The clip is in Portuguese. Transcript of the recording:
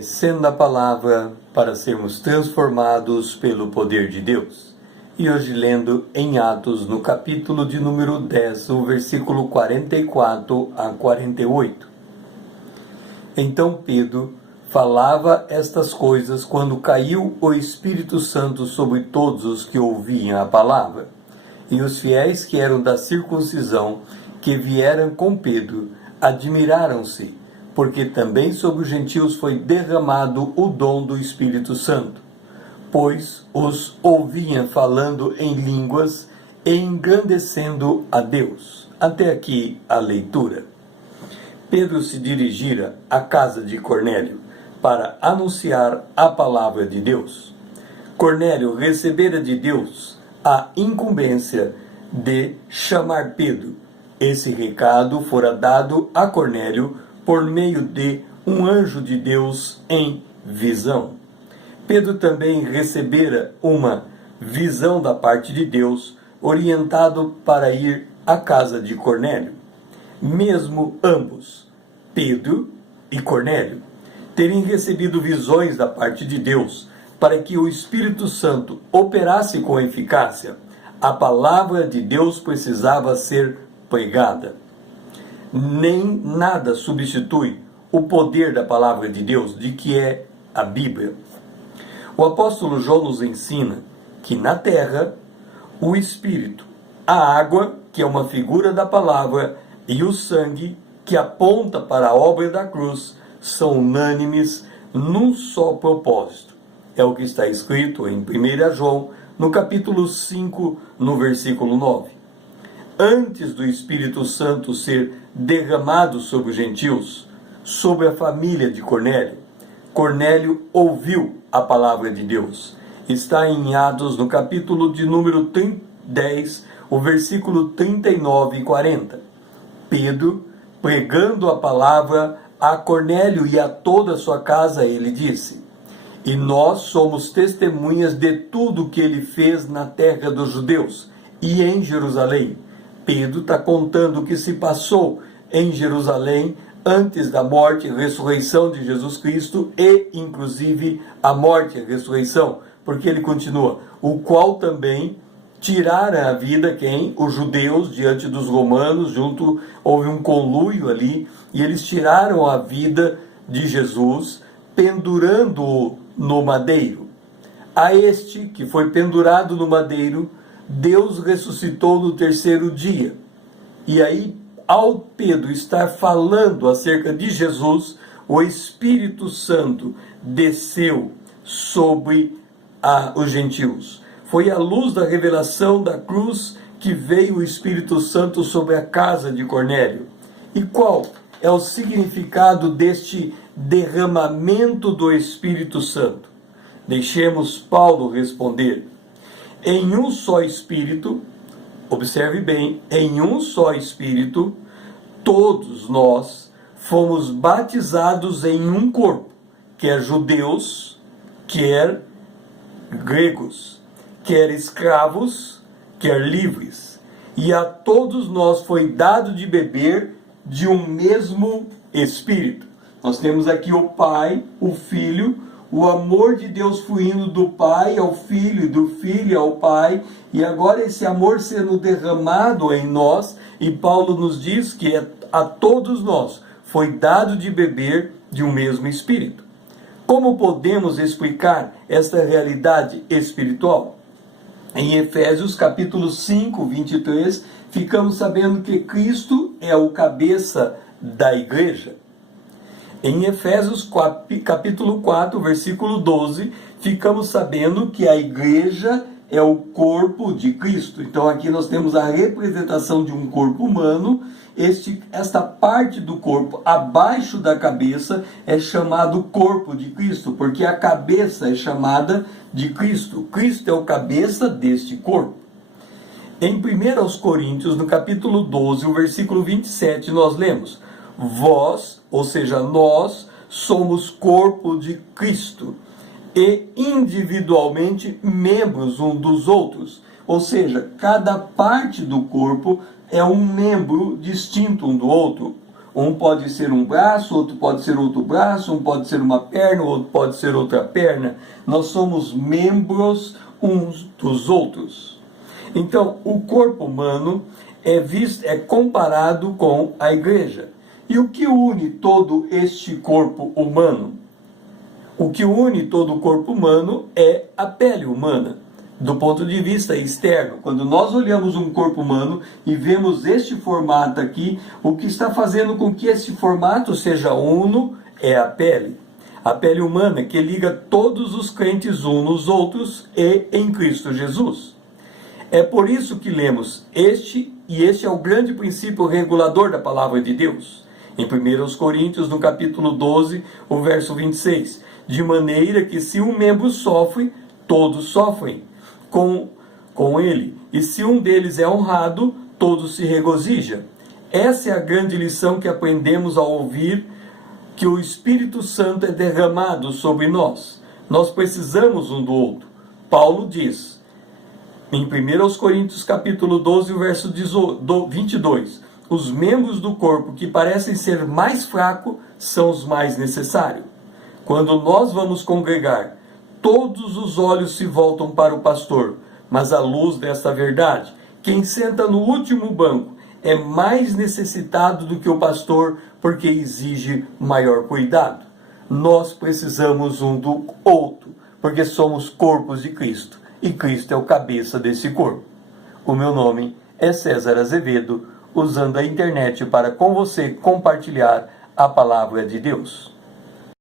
Conhecendo a palavra para sermos transformados pelo poder de Deus. E hoje lendo em Atos, no capítulo de número 10, o versículo 44 a 48. Então Pedro falava estas coisas quando caiu o Espírito Santo sobre todos os que ouviam a palavra. E os fiéis que eram da circuncisão, que vieram com Pedro, admiraram-se, porque também sobre os gentios foi derramado o dom do Espírito Santo, pois os ouviam falando em línguas e engrandecendo a Deus. Até aqui a leitura. Pedro se dirigira à casa de Cornélio para anunciar a palavra de Deus. Cornélio recebera de Deus a incumbência de chamar Pedro. Esse recado fora dado a Cornélio por meio de um anjo de Deus em visão. Pedro também recebera uma visão da parte de Deus, orientado para ir à casa de Cornélio. Mesmo ambos, Pedro e Cornélio, terem recebido visões da parte de Deus, para que o Espírito Santo operasse com eficácia, a palavra de Deus precisava ser pregada. Nem nada substitui o poder da palavra de Deus, de que é a Bíblia. O apóstolo João nos ensina que na terra, o Espírito, a água, que é uma figura da palavra, e o sangue, que aponta para a obra da cruz, são unânimes num só propósito. É o que está escrito em 1 João, no capítulo 5, no versículo 9. Antes do Espírito Santo ser derramado sobre os gentios, sobre a família de Cornélio, Cornélio ouviu a palavra de Deus. Está em Atos, no capítulo de número 10, o versículo 39 e 40. Pedro, pregando a palavra a Cornélio e a toda a sua casa, ele disse: "E nós somos testemunhas de tudo que ele fez na terra dos judeus e em Jerusalém." Pedro está contando o que se passou em Jerusalém antes da morte e ressurreição de Jesus Cristo e, inclusive, a morte e a ressurreição, porque ele continua: "O qual também tiraram a vida quem? Os judeus diante dos romanos, houve um conluio ali, e eles tiraram a vida de Jesus, pendurando-o no madeiro. A este que foi pendurado no madeiro, Deus ressuscitou no terceiro dia." E aí, ao Pedro estar falando acerca de Jesus, o Espírito Santo desceu sobre os gentios. Foi à luz da revelação da cruz que veio o Espírito Santo sobre a casa de Cornélio. E qual é o significado deste derramamento do Espírito Santo? Deixemos Paulo responder. Em um só Espírito, observe bem, em um só Espírito, todos nós fomos batizados em um corpo, quer judeus, quer gregos, quer escravos, quer livres, e a todos nós foi dado de beber de um mesmo Espírito. Nós temos aqui o Pai, o Filho, o amor de Deus fluindo do Pai ao Filho e do Filho ao Pai, e agora esse amor sendo derramado em nós, e Paulo nos diz que a todos nós foi dado de beber de um mesmo Espírito. Como podemos explicar esta realidade espiritual? Em Efésios capítulo 5, 23, ficamos sabendo que Cristo é o cabeça da igreja. Em Efésios capítulo 4, versículo 12, ficamos sabendo que a igreja é o corpo de Cristo. Então aqui nós temos a representação de um corpo humano. Esta parte do corpo abaixo da cabeça é chamado corpo de Cristo, porque a cabeça é chamada de Cristo. Cristo é o cabeça deste corpo. Em 1 Coríntios, no capítulo 12, o versículo 27, nós lemos: "Vós, ou seja, nós, somos corpo de Cristo e individualmente membros um dos outros." Ou seja, cada parte do corpo é um membro distinto um do outro. Um pode ser um braço, outro pode ser outro braço, um pode ser uma perna, outro pode ser outra perna. Nós somos membros uns dos outros. Então, o corpo humano é comparado com a igreja. E o que une todo este corpo humano? O que une todo o corpo humano é a pele humana. Do ponto de vista externo, quando nós olhamos um corpo humano e vemos este formato aqui, o que está fazendo com que esse formato seja uno é a pele. A pele humana que liga todos os crentes uns nos outros e em Cristo Jesus. É por isso que lemos este é o grande princípio regulador da palavra de Deus. Em 1 Coríntios, no capítulo 12, o verso 26. De maneira que se um membro sofre, todos sofrem com ele. E se um deles é honrado, todos se regozijam. Essa é a grande lição que aprendemos ao ouvir que o Espírito Santo é derramado sobre nós. Nós precisamos um do outro. Paulo diz, em 1 Coríntios capítulo 12, o verso 22, os membros do corpo que parecem ser mais fracos são os mais necessários. Quando nós vamos congregar, todos os olhos se voltam para o pastor, mas à luz desta verdade, quem senta no último banco é mais necessitado do que o pastor, porque exige maior cuidado. Nós precisamos um do outro, porque somos corpos de Cristo, e Cristo é o cabeça desse corpo. O meu nome é César Azevedo, usando a internet para com você compartilhar a palavra de Deus.